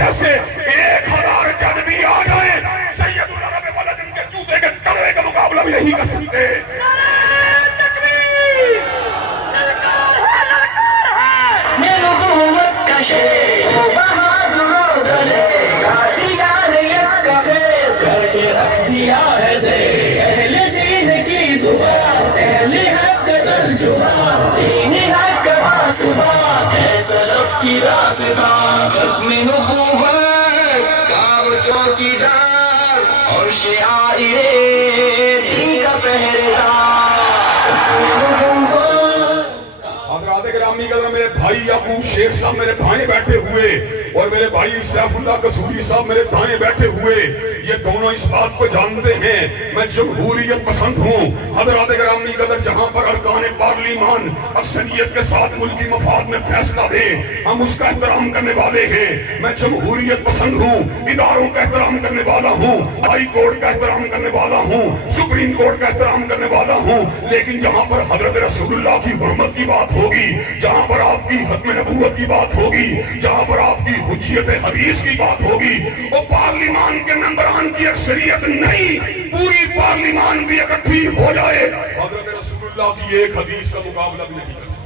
وجہ سے 1000 جج بھی آ جائے سید العرب ولد ان کے جوتے کے تلوے کا مقابلہ بھی نہیں کر سکتے. کی راستان ختم نبوت کا وہ چوکیدار اور شعائر دین کا پہرےدار. حضرات گرامی قدر میرے بھائی یعقوب شیخ صاحب میرے بھائی بیٹھے ہوئے اور میرے بھائی سیف اللہ قصوری صاحب میرے دائیں بیٹھے ہوئے یہ دونوں اس بات کو جانتے ہیں میں جمہوریت پسند ہوں. حضرات گرامی قدر جہاں پر ارکان پارلیمان اکثریت کے ساتھ ملکی مفاد میں فیصلہ دے ہم اس کا احترام کرنے والے ہیں. میں جمہوریت پسند ہوں, اداروں کا احترام کرنے والا ہوں, ہائی کورٹ کا احترام کرنے والا ہوں, سپریم کورٹ کا احترام کرنے والا ہوں. لیکن جہاں پر حضرت رسول اللہ کی حرمت کی بات ہوگی, جہاں پر آپ کی ختم نبوت کی بات ہوگی, جہاں پر آپ کی حجیت حدیث کی بات ہوگی, وہ پارلیمان کے ممبران کی اکثریت نہیں پوری پارلیمان بھی اکٹھی ہو جائے حضرت رسول اللہ کی ایک حدیث کا مقابلہ بھی نہیں کر سکتے.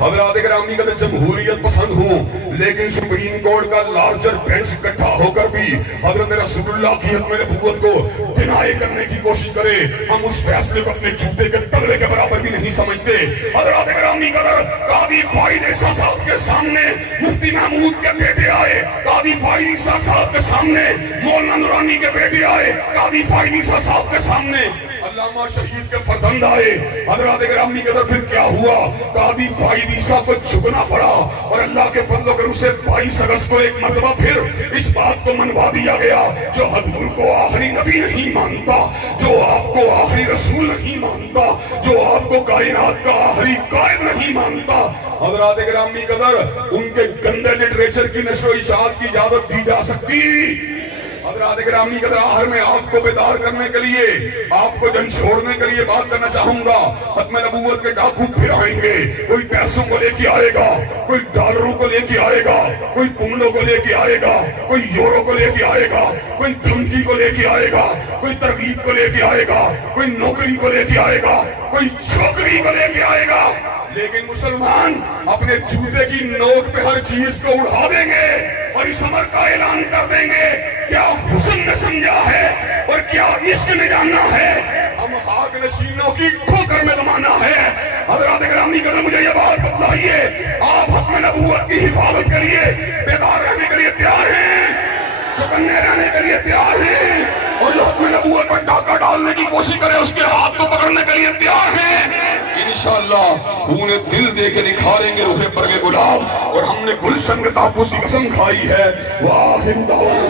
حضرات گرامی کا جمہوریت پسند ہوں لیکن سپریم کورٹ کا لارجر بینچ اکٹھا ہو کر بھی حضرت رسول اللہ کی ختم نبوت کو ڈینائی کرنے کی کوشش کرے ہم اس فیصلے کو اپنے جوتے کے تلوے کے برابر بھی نہیں سمجھتے. حضرات گرامی قدر قاضی فائد عیسیٰ صاحب کے سامنے مفتی محمود کے بیٹے آئے, قاضی فائد عیسیٰ صاحب کے سامنے مولانا نورانی کے بیٹے آئے, قاضی فائد عیسیٰ صاحب کے سامنے علامہ شہید کے فرزند آئے. حضرات گرامی قدر پھر کیا ہوا, قاضی فائد عیسیٰ کو جھکنا پڑا اور اللہ کے فضل و کرم سے 22 اگست کو ایک مرتبہ پھر اس بات کو منوا دیا گیا جو حضور کو آخری نبی نہیں مانتا, جو آپ کو آخری رسول نہیں مانتا, جو آپ کو کائنات کا آخری قائد نہیں مانتا. حضرات گرامی قدر ان کے گندے لٹریچر کی نشر و اشاعت کی اجازت دی جا سکتی. حضرات گرامی قدر آخر میں آپ کو بیدار کرنے کے لیے, آپ کو جن چھوڑنے کے لیے بات کرنا چاہوں گا. ختم نبوت کے ڈاکو پھر آئیں گے, کوئی پیسوں کو لے کے آئے گا, کوئی ڈالروں کو لے کے آئے گا, کوئی پونڈوں کو لے کے آئے گا, کوئی یورو کو لے کے آئے گا, کوئی دھمکی کو لے کے آئے گا, کوئی ترغیب کو لے کے آئے گا, کوئی نوکری کو لے کے آئے گا, کوئی چھوکری کو لے کے آئے گا. لیکن مسلمان اپنے جوتے کی نوک پہ ہر چیز کو اڑا دیں گے اور اس امر کا اعلان کر دیں گے کیا حسن نے سمجھا ہے اور کیا عشق نے جانا ہے, ہم خاک نشینوں کی ٹھوکر میں زمانہ ہے. حضرات گرامی قدر مجھے یہ بات بتلائیے, آپ ختم نبوت کی حفاظت کے لیے بیدار رہنے کے لیے تیار ہیں, چوکنے رہنے کے لیے تیار ہیں, اور جو ختم نبوت پر ڈاکہ ڈالنے کی کوشش کرے اس کے ہاتھ کو پکڑنے کے لیے تیار ہیں. انشاءاللہ انہیں دل دے کے نکھاریں گے روح برگ گلاب, اور ہم نے گلشن کے تحفظ کی قسم کھائی ہے. وآخر دعوانا